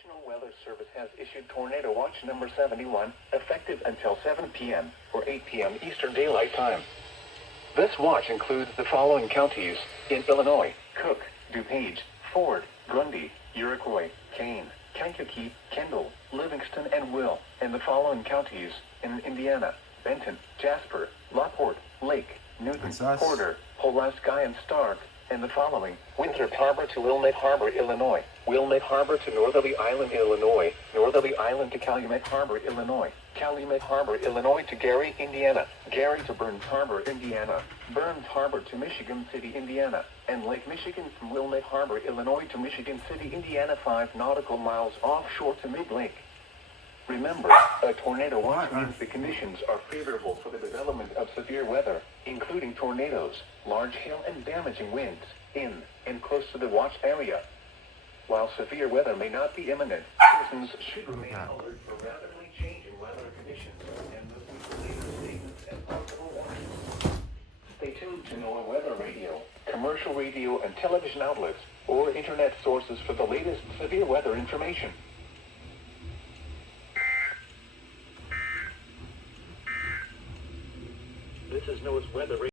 National Weather Service has issued Tornado Watch number 71, effective until 7 p.m. or 8 p.m. Eastern Daylight Time. This watch includes the following counties in Illinois: Cook, DuPage, Ford, Grundy, Iroquois, Kane, Kankakee, Kendall, Livingston, and Will, and the following counties in Indiana: Benton, Jasper, Lockport, Lake, Newton, Porter, Pulaski, and Stark, and the following: Winthrop Harbor to Wilmette Harbor, Illinois; Wilmette Harbor to Northerly Island, Illinois; Northerly Island to Calumet Harbor, Illinois; Calumet Harbor, Illinois to Gary, Indiana; Gary to Burns Harbor, Indiana; Burns Harbor to Michigan City, Indiana; and Lake Michigan from Wilmette Harbor, Illinois to Michigan City, Indiana, 5 nautical miles offshore to Mid-Lake. Remember, a tornado watch means the conditions are favorable for the development of severe weather, including tornadoes, large hail, and damaging winds, in and close to the watch area. While severe weather may not be imminent, citizens should remain alert for rapidly changing weather conditions and listen to latest statements and possible warnings. Stay tuned to NOAA Weather Radio, commercial radio and television outlets, or internet sources for the latest severe weather information. This is NOAA's Weather Radio.